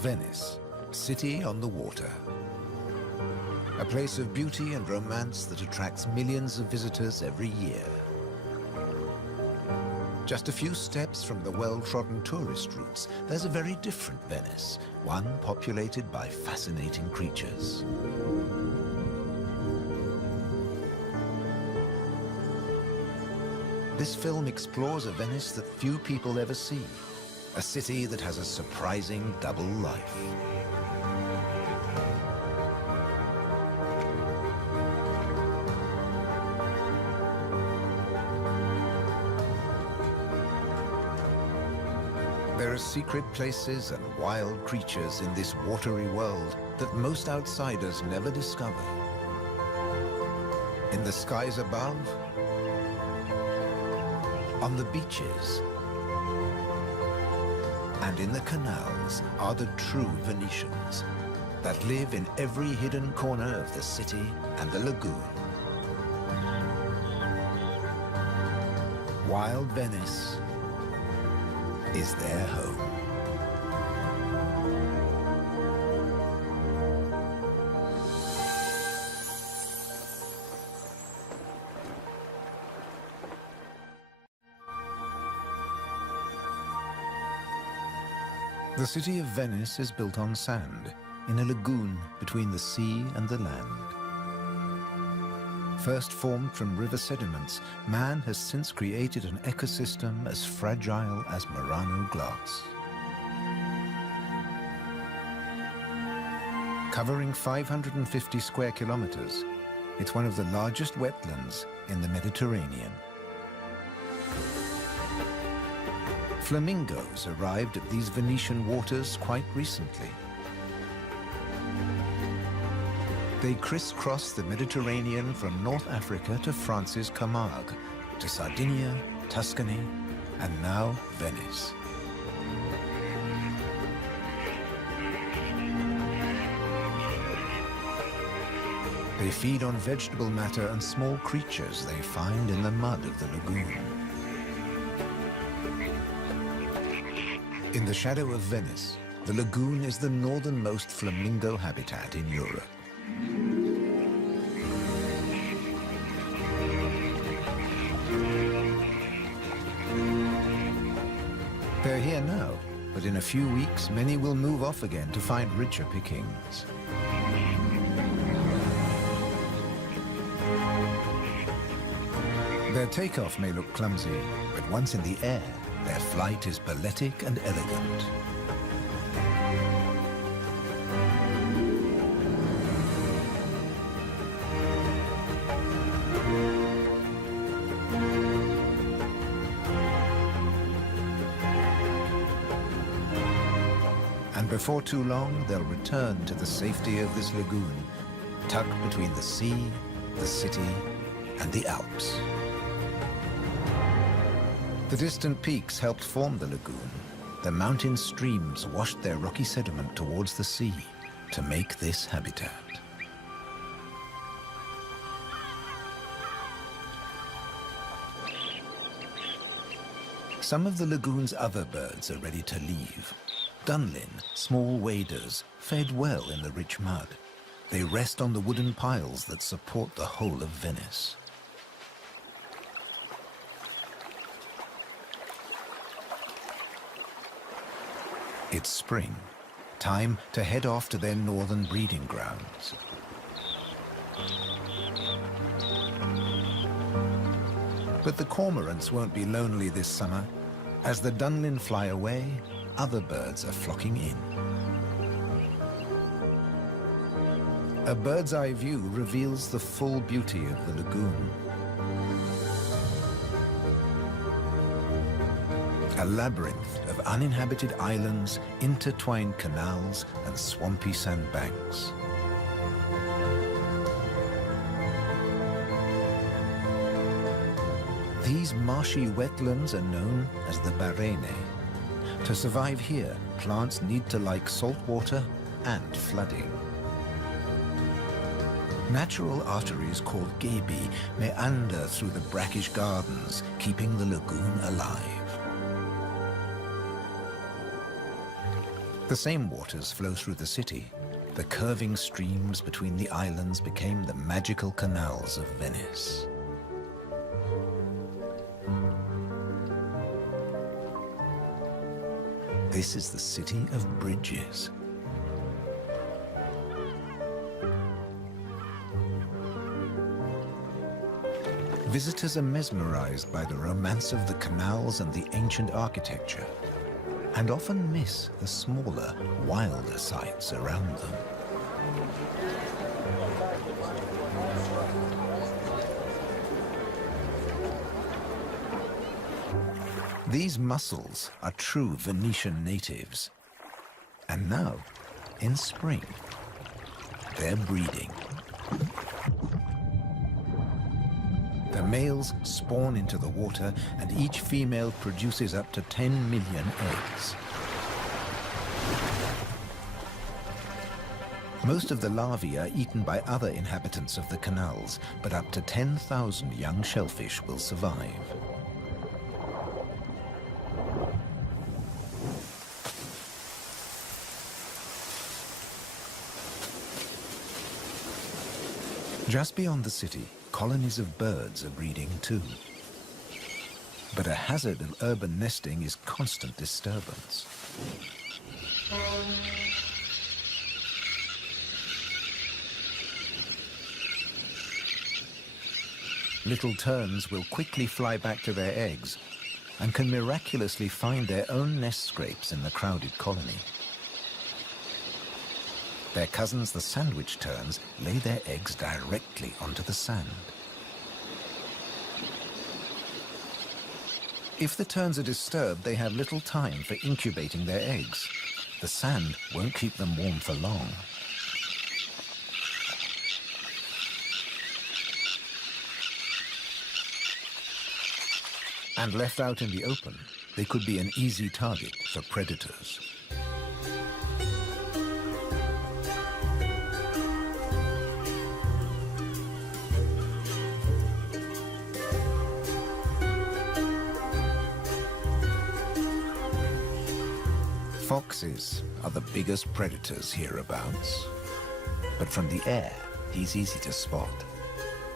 Venice, city on the water. A place of beauty and romance that attracts millions of visitors every year. Just a few steps from the well-trodden tourist routes, there's a very different Venice, one populated by fascinating creatures. This film explores a Venice that few people ever see, a city that has a surprising double life. There are secret places and wild creatures in this watery world that most outsiders never discover. In the skies above, on the beaches, and in the canals are the true Venetians that live in every hidden corner of the city and the lagoon. Wild Venice is their home. The city of Venice is built on sand, in a lagoon between the sea and the land. First formed from river sediments, man has since created an ecosystem as fragile as Murano glass. Covering 550 square kilometers, it's one of the largest wetlands in the Mediterranean. Flamingos arrived at these Venetian waters quite recently. They crisscross the Mediterranean from North Africa to France's Camargue, to Sardinia, Tuscany, and now Venice. They feed on vegetable matter and small creatures they find in the mud of the lagoon. In the shadow of Venice, the lagoon is the northernmost flamingo habitat in Europe. They're here now, but in a few weeks, many will move off again to find richer pickings. Their takeoff may look clumsy, but once in the air, their flight is balletic and elegant. And before too long, they'll return to the safety of this lagoon, tucked between the sea, the city, and the Alps. The distant peaks helped form the lagoon. The mountain streams washed their rocky sediment towards the sea to make this habitat. Some of the lagoon's other birds are ready to leave. Dunlin, small waders, fed well in the rich mud. They rest on the wooden piles that support the whole of Venice. It's spring, time to head off to their northern breeding grounds. But the cormorants won't be lonely this summer. As the Dunlin fly away, other birds are flocking in. A bird's eye view reveals the full beauty of the lagoon. A labyrinth of uninhabited islands, intertwined canals, and swampy sandbanks. These marshy wetlands are known as the Barene. To survive here, plants need to like salt water and flooding. Natural arteries called gabi meander through the brackish gardens, keeping the lagoon alive. The same waters flow through the city. The curving streams between the islands became the magical canals of Venice. This is the city of bridges. Visitors are mesmerized by the romance of the canals and the ancient architecture, and often miss the smaller, wilder sights around them. These mussels are true Venetian natives. And now, in spring, they're breeding. The males spawn into the water, and each female produces up to 10 million eggs. Most of the larvae are eaten by other inhabitants of the canals, but up to 10,000 young shellfish will survive. Just beyond the city, colonies of birds are breeding too. But a hazard of urban nesting is constant disturbance. Little terns will quickly fly back to their eggs and can miraculously find their own nest scrapes in the crowded colony. Their cousins, the sandwich terns, lay their eggs directly onto the sand. If the terns are disturbed, they have little time for incubating their eggs. The sand won't keep them warm for long. And left out in the open, they could be an easy target for predators. Foxes are the biggest predators hereabouts. But from the air, he's easy to spot.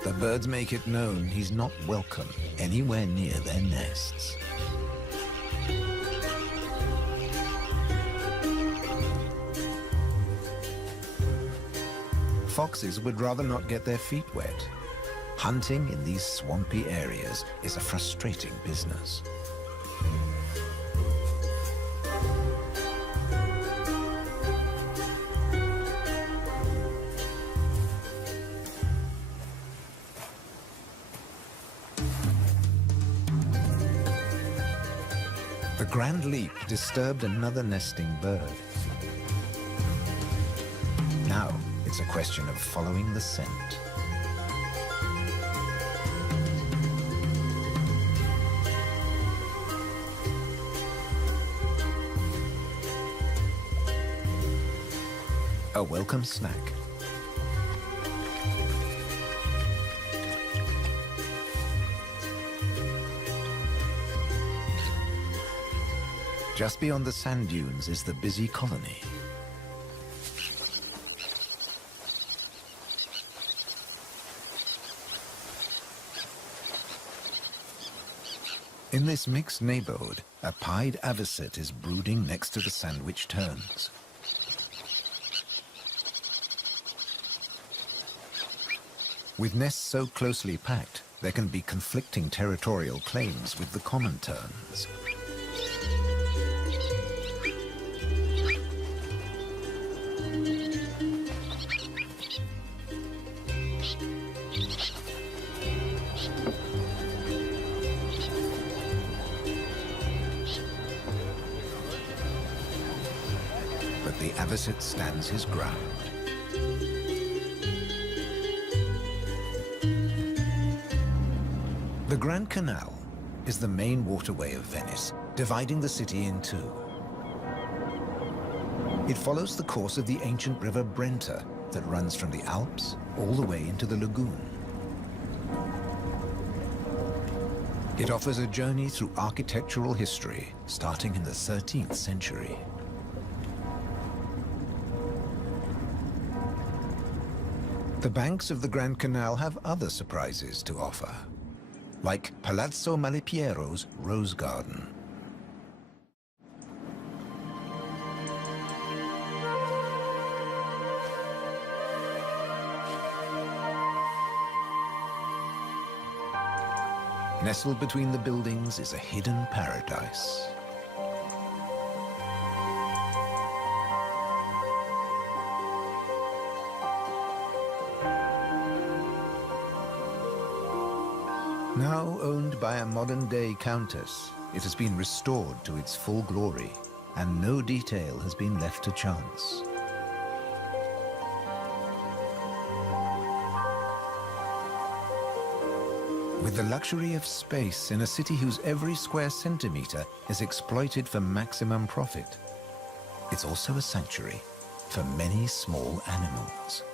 The birds make it known he's not welcome anywhere near their nests. Foxes would rather not get their feet wet. Hunting in these swampy areas is a frustrating business. The grand leap disturbed another nesting bird. Now it's a question of following the scent. A welcome snack. Just beyond the sand dunes is the busy colony. In this mixed neighborhood, a pied avocet is brooding next to the sandwich terns. With nests so closely packed, there can be conflicting territorial claims with the common terns. But the avocet stands his ground. The Grand Canal is the main waterway of Venice, dividing the city in two. It follows the course of the ancient river Brenta that runs from the Alps all the way into the lagoon. It offers a journey through architectural history, starting in the 13th century. The banks of the Grand Canal have other surprises to offer, like Palazzo Malipiero's Rose Garden. Nestled between the buildings is a hidden paradise. Now owned by a modern-day countess, it has been restored to its full glory, and no detail has been left to chance. With the luxury of space in a city whose every square centimeter is exploited for maximum profit, it's also a sanctuary for many small animals.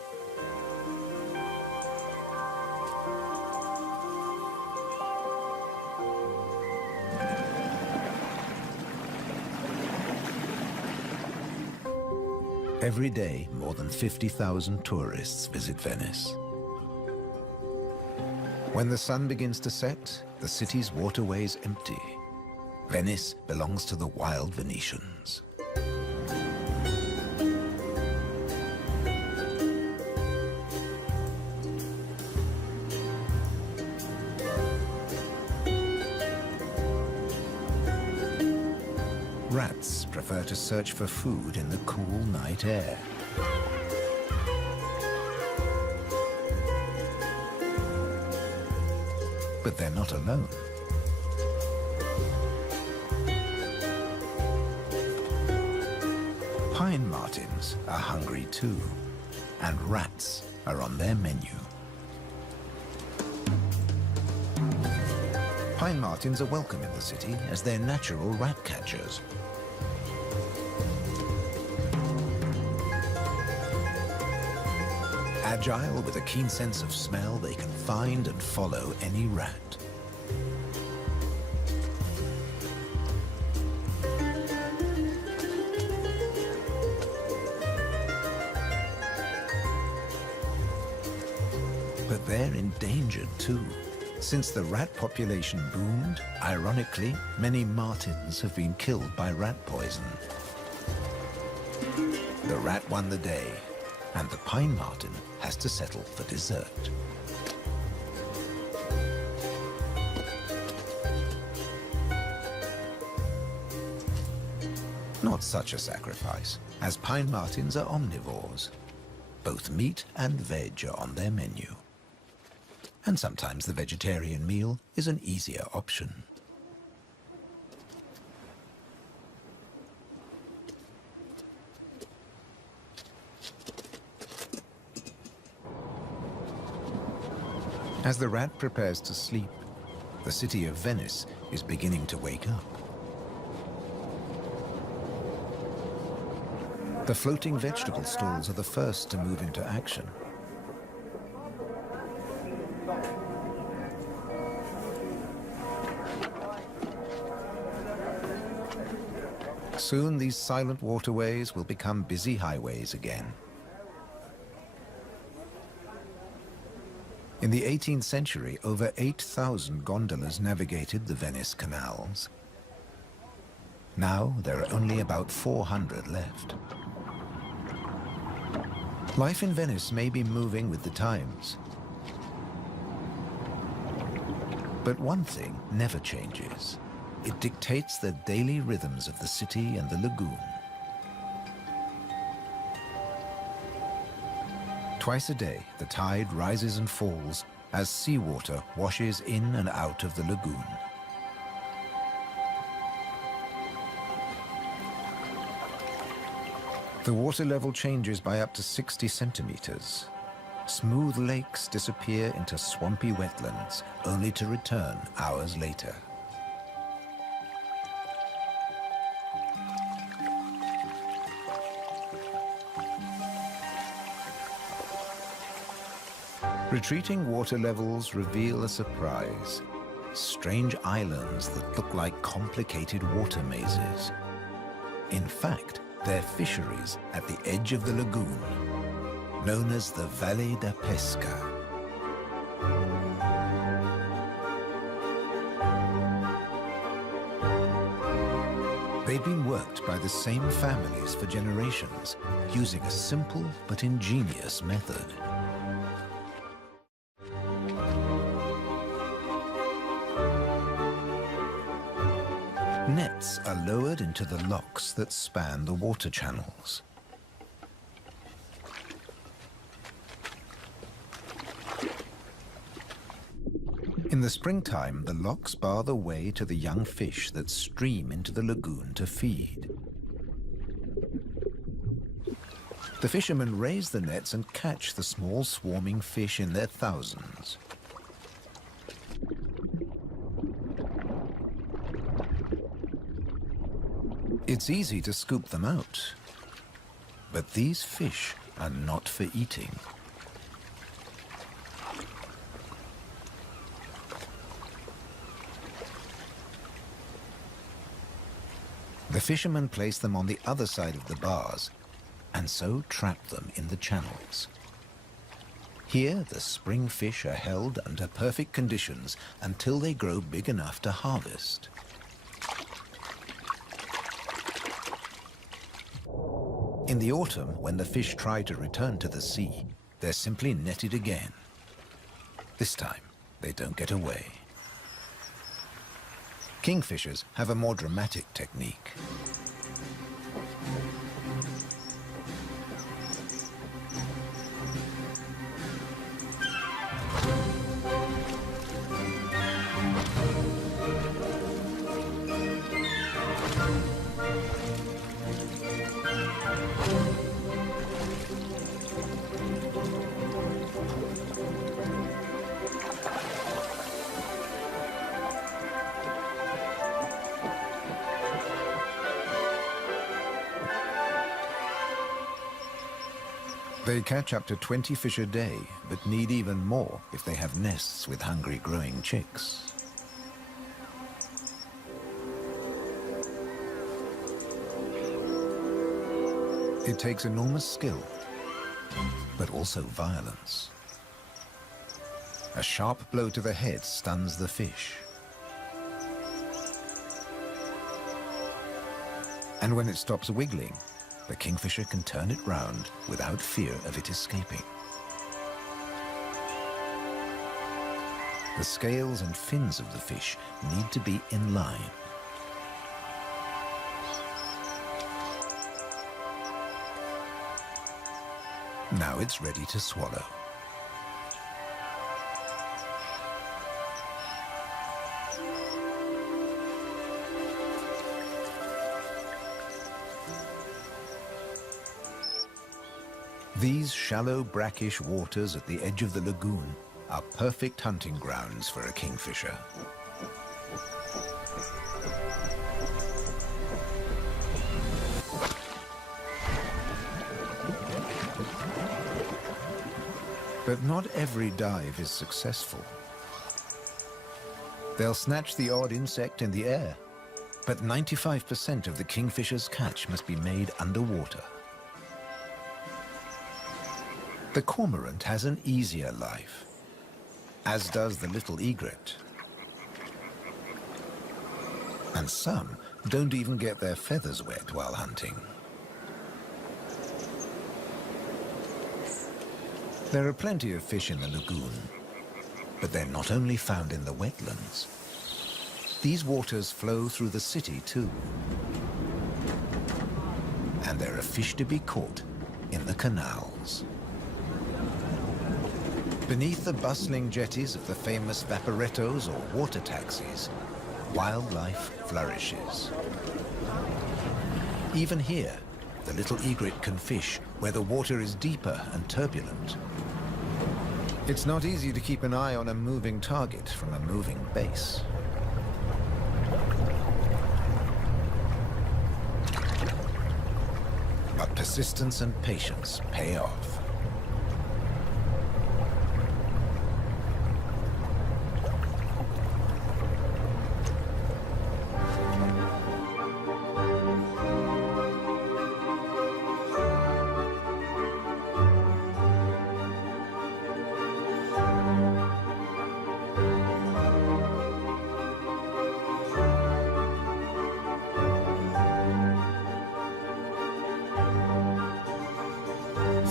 Every day, more than 50,000 tourists visit Venice. When the sun begins to set, the city's waterways empty. Venice belongs to the wild Venetians. Rats prefer to search for food in the cool night air. But they're not alone. Pine martins are hungry too, and rats are on their menu. Pine martins are welcome in the city as they're natural rat catchers. Agile with a keen sense of smell, they can find and follow any rat. But they're endangered too. Since the rat population boomed, ironically, many martins have been killed by rat poison. The rat won the day, and the pine martin has to settle for dessert. Not such a sacrifice, as pine martins are omnivores. Both meat and veg are on their menu. And sometimes the vegetarian meal is an easier option. As the rat prepares to sleep, the city of Venice is beginning to wake up. The floating vegetable stalls are the first to move into action. Soon these silent waterways will become busy highways again. In the 18th century, over 8,000 gondolas navigated the Venice canals. Now there are only about 400 left. Life in Venice may be moving with the times. But one thing never changes. It dictates the daily rhythms of the city and the lagoon. Twice a day, the tide rises and falls as seawater washes in and out of the lagoon. The water level changes by up to 60 centimeters. Smooth lakes disappear into swampy wetlands, only to return hours later. Retreating water levels reveal a surprise. Strange islands that look like complicated water mazes. In fact, they're fisheries at the edge of the lagoon. known as the Valle da Pesca. They've been worked by the same families for generations, using a simple but ingenious method. Nets are lowered into the locks that span the water channels. In the springtime, the locks bar the way to the young fish that stream into the lagoon to feed. The fishermen raise the nets and catch the small swarming fish in their thousands. It's easy to scoop them out, but these fish are not for eating. The fishermen place them on the other side of the bars and so trap them in the channels. Here, the spring fish are held under perfect conditions until they grow big enough to harvest. In the autumn, when the fish try to return to the sea, they're simply netted again. This time, they don't get away. Kingfishers have a more dramatic technique. They catch up to 20 fish a day, but need even more if they have nests with hungry growing chicks. It takes enormous skill, but also violence. A sharp blow to the head stuns the fish. And when it stops wiggling, the kingfisher can turn it round without fear of it escaping. The scales and fins of the fish need to be in line. Now it's ready to swallow. These shallow, brackish waters at the edge of the lagoon are perfect hunting grounds for a kingfisher. But not every dive is successful. They'll snatch the odd insect in the air, but 95% of the kingfisher's catch must be made underwater. The cormorant has an easier life, as does the little egret. And some don't even get their feathers wet while hunting. There are plenty of fish in the lagoon, but they're not only found in the wetlands. These waters flow through the city too. And there are fish to be caught in the canals. Beneath the bustling jetties of the famous vaporettos or water taxis, wildlife flourishes. Even here, the little egret can fish where the water is deeper and turbulent. It's not easy to keep an eye on a moving target from a moving base. But persistence and patience pay off.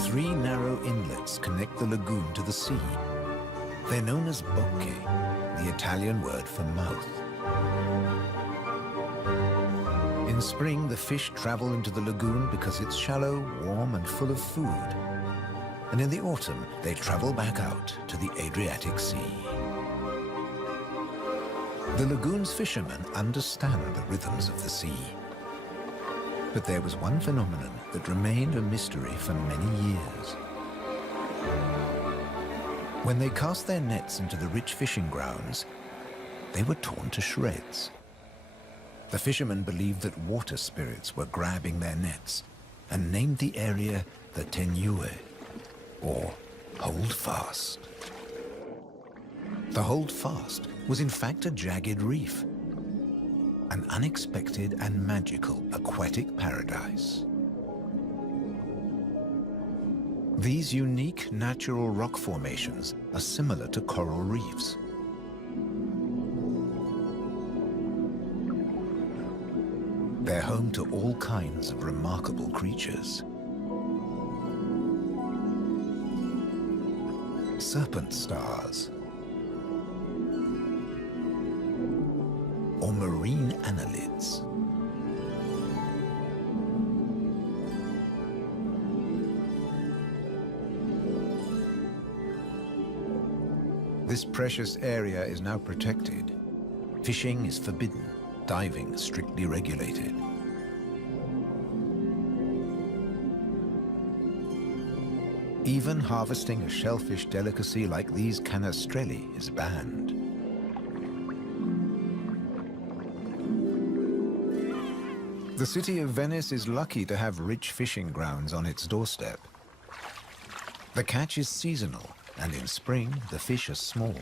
3 narrow inlets connect the lagoon to the sea. They're known as bocche, the Italian word for mouth. In spring, the fish travel into the lagoon because it's shallow, warm, and full of food. And in the autumn, they travel back out to the Adriatic Sea. The lagoon's fishermen understand the rhythms of the sea. But there was one phenomenon that remained a mystery for many years. When they cast their nets into the rich fishing grounds, they were torn to shreds. The fishermen believed that water spirits were grabbing their nets and named the area the Tenue, or Hold Fast. The Hold Fast was in fact a jagged reef, an unexpected and magical aquatic paradise. These unique natural rock formations are similar to coral reefs. They're home to all kinds of remarkable creatures. Serpent stars, or marine annelids. This precious area is now protected. Fishing is forbidden, diving strictly regulated. Even harvesting a shellfish delicacy like these canestrelli is banned. The city of Venice is lucky to have rich fishing grounds on its doorstep. The catch is seasonal, and in spring, the fish are small.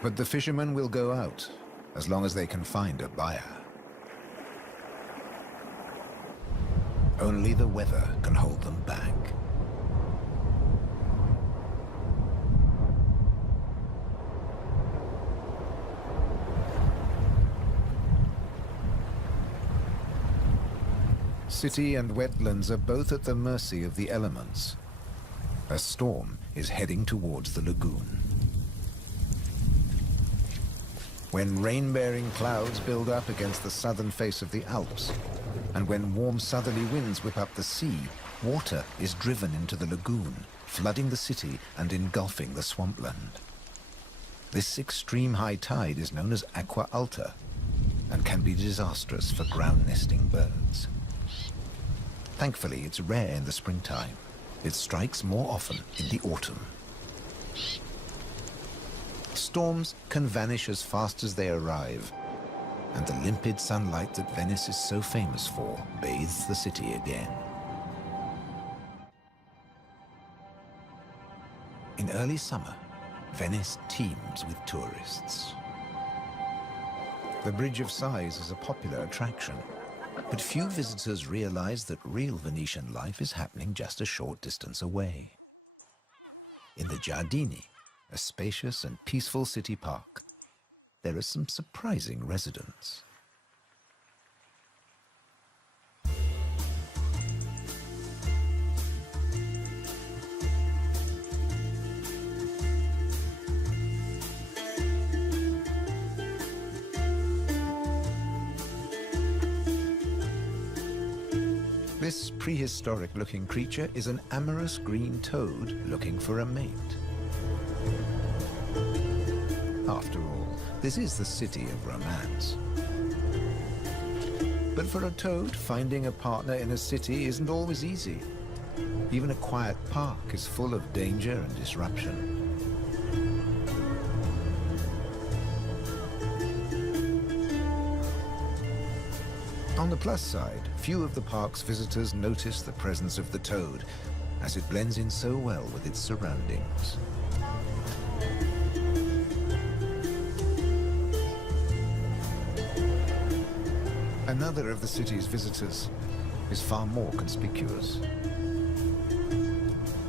But the fishermen will go out, as long as they can find a buyer. Only the weather can hold them back. City and wetlands are both at the mercy of the elements. A storm is heading towards the lagoon. When rain-bearing clouds build up against the southern face of the Alps, and when warm southerly winds whip up the sea, water is driven into the lagoon, flooding the city and engulfing the swampland. This extreme high tide is known as aqua alta and can be disastrous for ground-nesting birds. Thankfully, it's rare in the springtime. It strikes more often in the autumn. Storms can vanish as fast as they arrive, and the limpid sunlight that Venice is so famous for bathes the city again. In early summer, Venice teems with tourists. The Bridge of Sighs is a popular attraction, but few visitors realize that real Venetian life is happening just a short distance away. In the Giardini, a spacious and peaceful city park, there are some surprising residents. This prehistoric-looking creature is an amorous green toad looking for a mate. After all, this is the city of romance. But for a toad, finding a partner in a city isn't always easy. Even a quiet park is full of danger and disruption. On the plus side, few of the park's visitors notice the presence of the toad, as it blends in so well with its surroundings. Another of the city's visitors is far more conspicuous.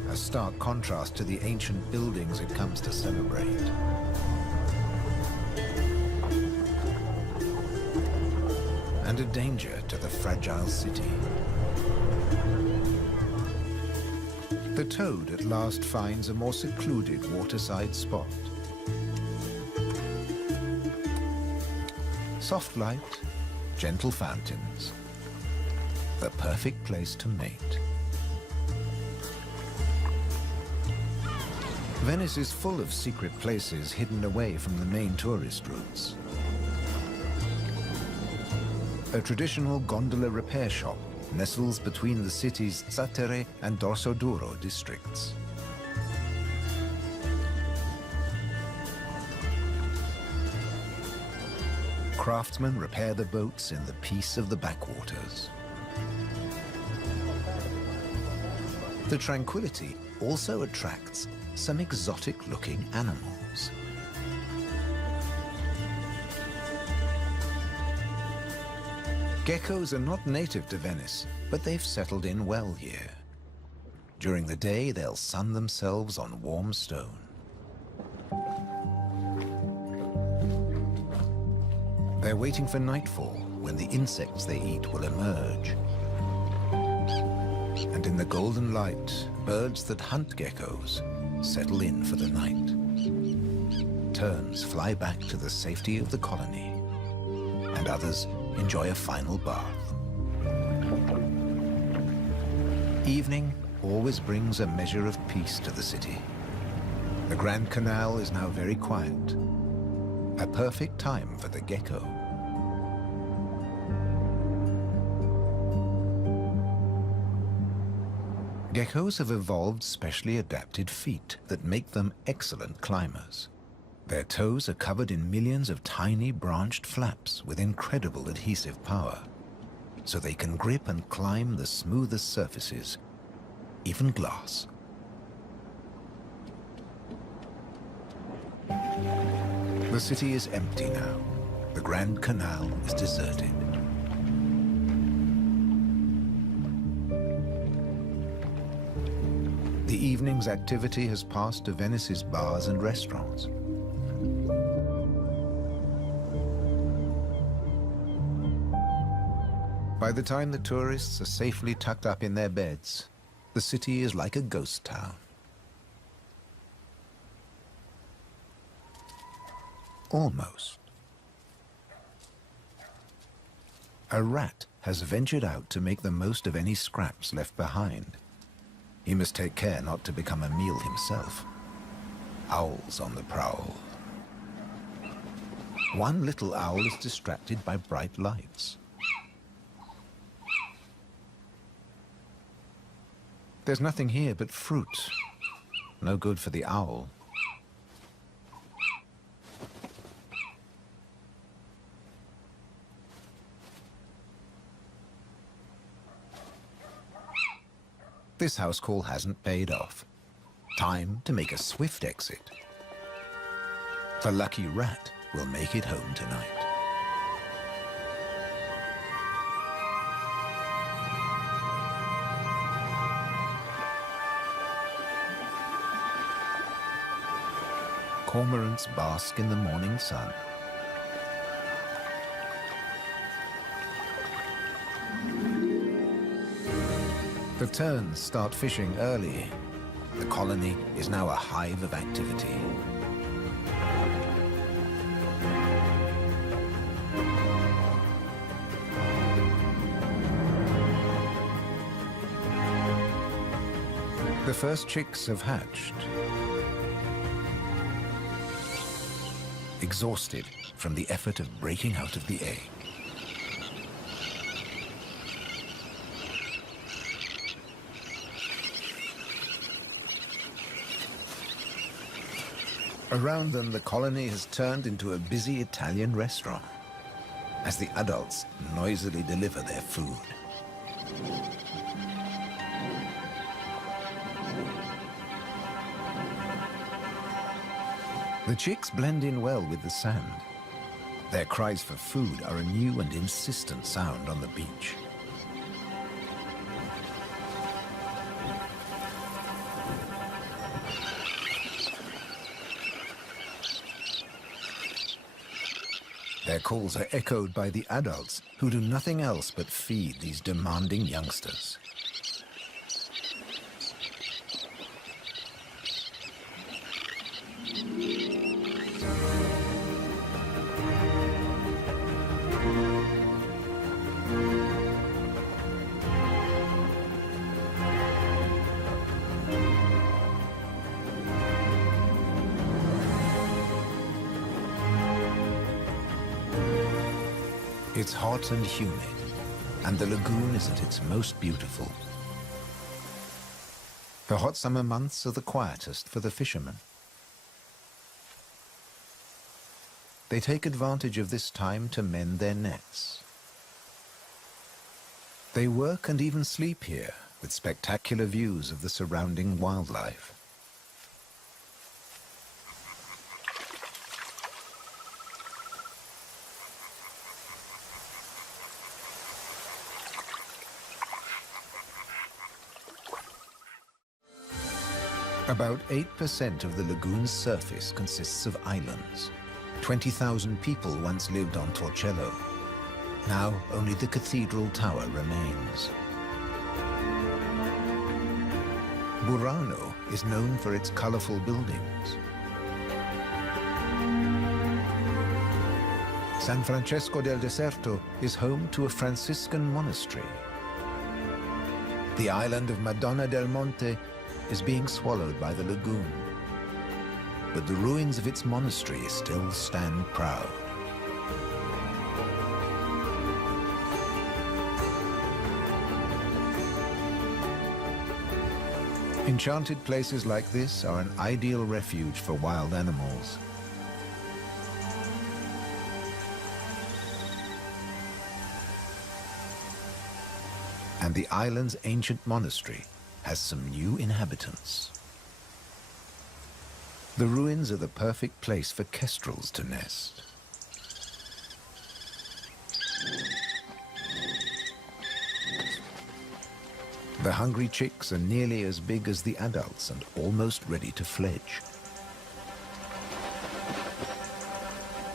A stark contrast to the ancient buildings it comes to celebrate. and a danger to the fragile city. The toad at last finds a more secluded waterside spot. Soft light, gentle fountains, the perfect place to mate. Venice is full of secret places hidden away from the main tourist routes. A traditional gondola repair shop nestles between the city's Zattere and Dorsoduro districts. Craftsmen repair the boats in the peace of the backwaters. The tranquility also attracts some exotic-looking animals. Geckos are not native to Venice, but they've settled in well here. During the day, they'll sun themselves on warm stone. They're waiting for nightfall, when the insects they eat will emerge. And in the golden light, birds that hunt geckos settle in for the night. Terns fly back to the safety of the colony, and others enjoy a final bath. Evening always brings a measure of peace to the city. The Grand Canal is now very quiet, a perfect time for the gecko. Geckos have evolved specially adapted feet that make them excellent climbers. Their toes are covered in millions of tiny branched flaps with incredible adhesive power, so they can grip and climb the smoothest surfaces, even glass. The city is empty now. The Grand Canal is deserted. The evening's activity has passed to Venice's bars and restaurants. By the time the tourists are safely tucked up in their beds, the city is like a ghost town. Almost. A rat has ventured out to make the most of any scraps left behind. He must take care not to become a meal himself. Owls on the prowl. One little owl is distracted by bright lights. There's nothing here but fruit. No good for the owl. This house call hasn't paid off. Time to make a swift exit. The lucky rat will make it home tonight. Cormorants bask in the morning sun. The terns start fishing early. The colony is now a hive of activity. The first chicks have hatched. Exhausted from the effort of breaking out of the egg. Around them, the colony has turned into a busy Italian restaurant as the adults noisily deliver their food. The chicks blend in well with the sand. Their cries for food are a new and insistent sound on the beach. Their calls are echoed by the adults, who do nothing else but feed these demanding youngsters. It's hot and humid, and the lagoon is at its most beautiful. The hot summer months are the quietest for the fishermen. They take advantage of this time to mend their nets. They work and even sleep here, with spectacular views of the surrounding wildlife. About 8% of the lagoon's surface consists of islands. 20,000 people once lived on Torcello. Now only the cathedral tower remains. Burano is known for its colorful buildings. San Francesco del Deserto is home to a Franciscan monastery. The island of Madonna del Monte is being swallowed by the lagoon, but the ruins of its monastery still stand proud. Enchanted places like this are an ideal refuge for wild animals. And the island's ancient monastery has some new inhabitants. The ruins are the perfect place for kestrels to nest. The hungry chicks are nearly as big as the adults and almost ready to fledge.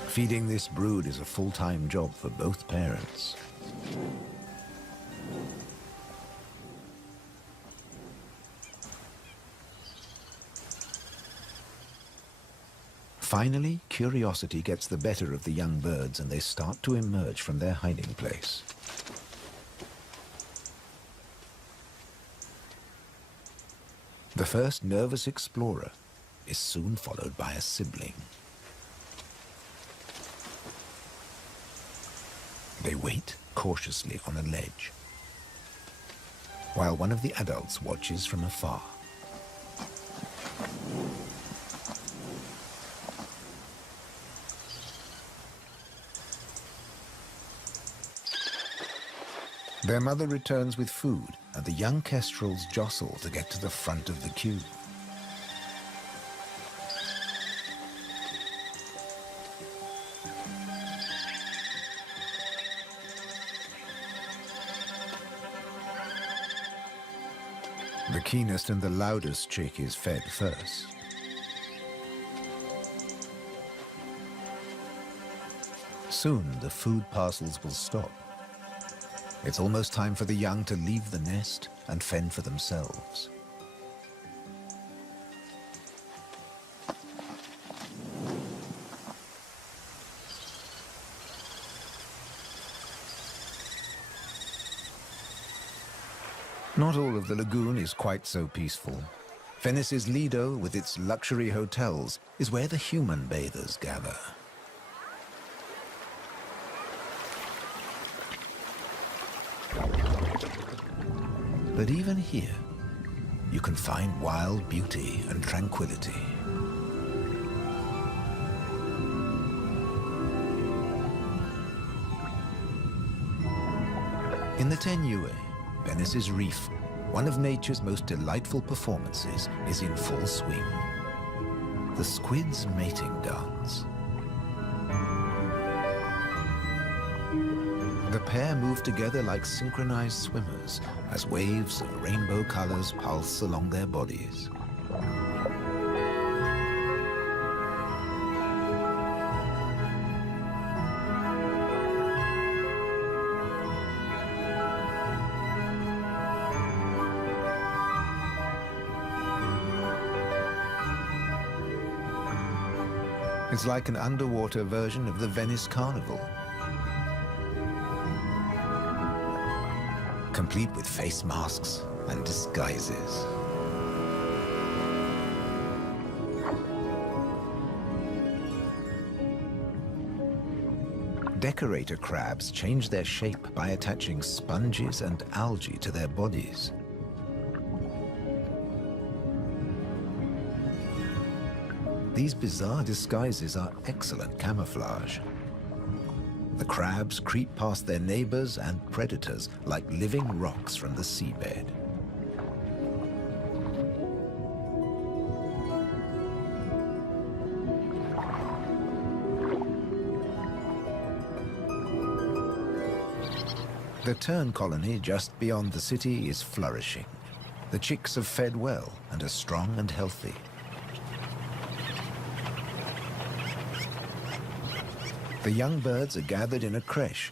Feeding this brood is a full-time job for both parents. Finally, curiosity gets the better of the young birds and they start to emerge from their hiding place. The first nervous explorer is soon followed by a sibling. They wait cautiously on a ledge, while one of the adults watches from afar. Their mother returns with food, and the young kestrels jostle to get to the front of the queue. The keenest and the loudest chick is fed first. Soon the food parcels will stop. It's almost time for the young to leave the nest and fend for themselves. Not all of the lagoon is quite so peaceful. Venice's Lido, with its luxury hotels, is where the human bathers gather. But even here, you can find wild beauty and tranquility. In the Tenue, Venice's reef, one of nature's most delightful performances is in full swing. The squid's mating dance. The pair move together like synchronized swimmers as waves of rainbow colors pulse along their bodies. It's like an underwater version of the Venice Carnival, complete with face masks and disguises. Decorator crabs change their shape by attaching sponges and algae to their bodies. These bizarre disguises are excellent camouflage. The crabs creep past their neighbors and predators like living rocks from the seabed. The tern colony just beyond the city is flourishing. The chicks have fed well and are strong and healthy. The young birds are gathered in a creche,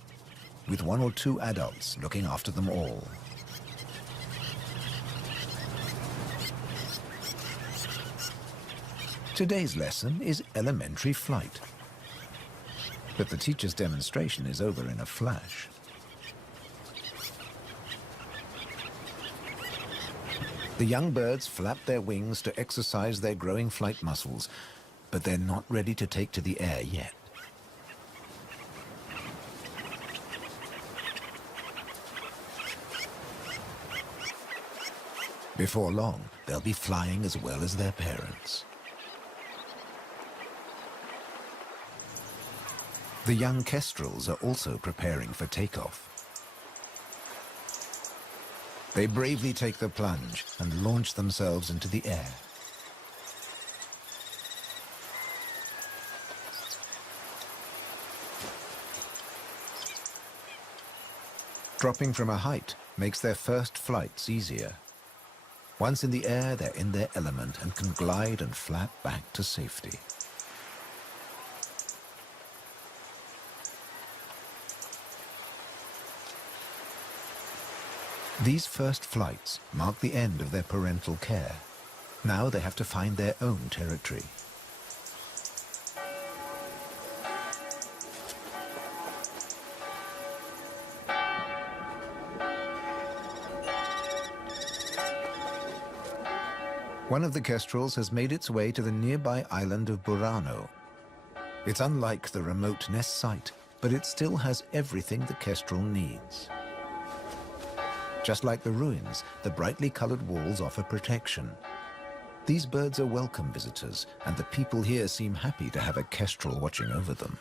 with 1 or 2 adults looking after them all. Today's lesson is elementary flight, but the teacher's demonstration is over in a flash. The young birds flap their wings to exercise their growing flight muscles, but they're not ready to take to the air yet. Before long, they'll be flying as well as their parents. The young kestrels are also preparing for takeoff. They bravely take the plunge and launch themselves into the air. Dropping from a height makes their first flights easier. Once in the air, they're in their element and can glide and flap back to safety. These first flights mark the end of their parental care. Now they have to find their own territory. One of the kestrels has made its way to the nearby island of Burano. It's unlike the remote nest site, but it still has everything the kestrel needs. Just like the ruins, the brightly colored walls offer protection. These birds are welcome visitors, and the people here seem happy to have a kestrel watching over them.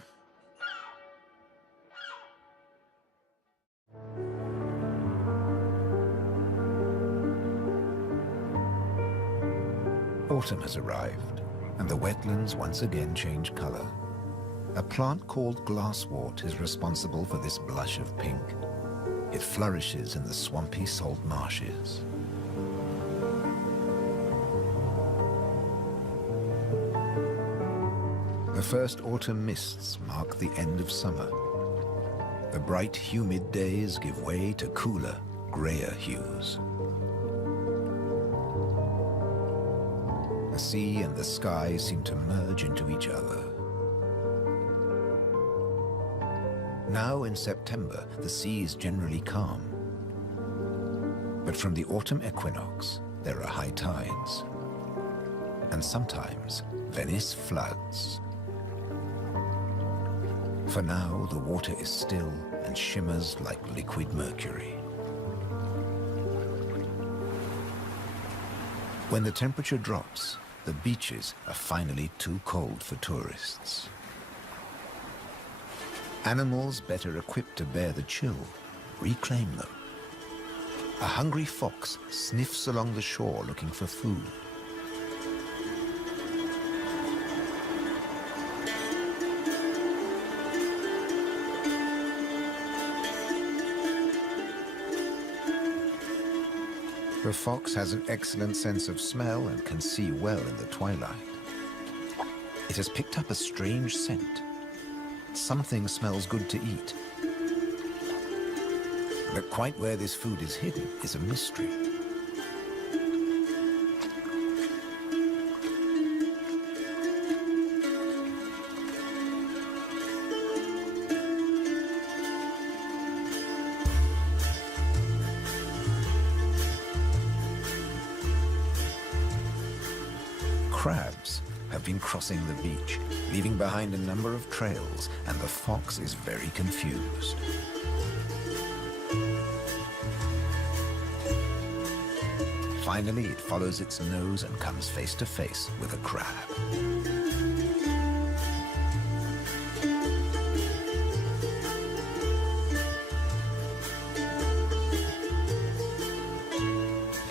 Autumn has arrived, and the wetlands once again change color. A plant called glasswort is responsible for this blush of pink. It flourishes in the swampy salt marshes. The first autumn mists mark the end of summer. The bright, humid days give way to cooler, grayer hues. The sea and the sky seem to merge into each other. Now in September, the sea is generally calm. But from the autumn equinox, there are high tides. And sometimes, Venice floods. For now, the water is still and shimmers like liquid mercury. When the temperature drops, the beaches are finally too cold for tourists. Animals better equipped to bear the chill reclaim them. A hungry fox sniffs along the shore looking for food. The fox has an excellent sense of smell and can see well in the twilight. It has picked up a strange scent. Something smells good to eat. But quite where this food is hidden is a mystery. Crabs have been crossing the beach, leaving behind a number of trails, and the fox is very confused. Finally, it follows its nose and comes face to face with a crab.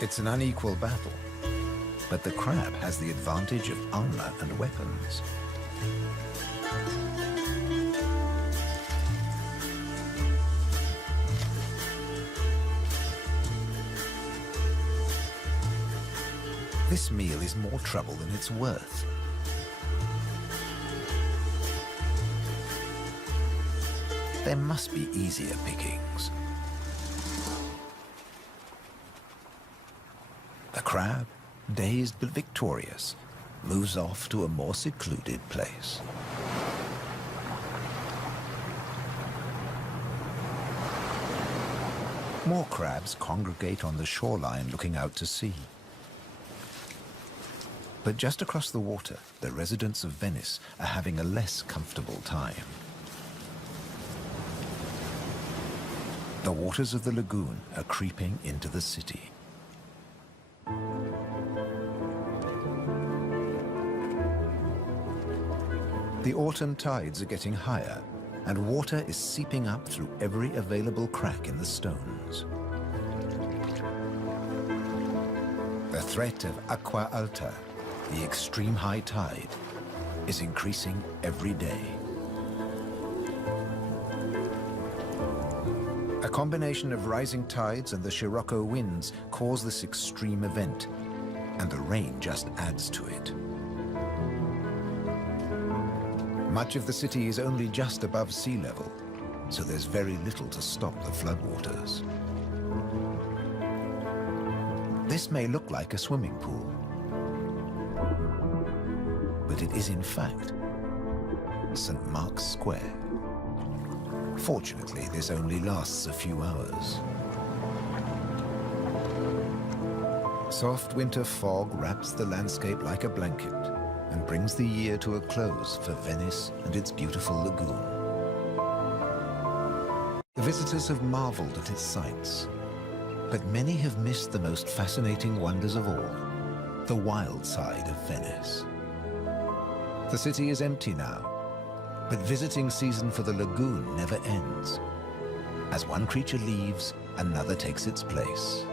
It's an unequal battle, but the crab has the advantage of armor and weapons. This meal is more trouble than it's worth. There must be easier pickings. The crab, dazed but victorious, moves off to a more secluded place. More crabs congregate on the shoreline looking out to sea. But just across the water, the residents of Venice are having a less comfortable time. The waters of the lagoon are creeping into the city. The autumn tides are getting higher, and water is seeping up through every available crack in the stones. The threat of acqua alta, the extreme high tide, is increasing every day. A combination of rising tides and the Scirocco winds cause this extreme event, and the rain just adds to it. Much of the city is only just above sea level, so there's very little to stop the floodwaters. This may look like a swimming pool, but it is in fact St. Mark's Square. Fortunately, this only lasts a few hours. Soft winter fog wraps the landscape like a blanket and brings the year to a close for Venice and its beautiful lagoon. The visitors have marveled at its sights, but many have missed the most fascinating wonders of all, the wild side of Venice. The city is empty now, but visiting season for the lagoon never ends. As one creature leaves, another takes its place.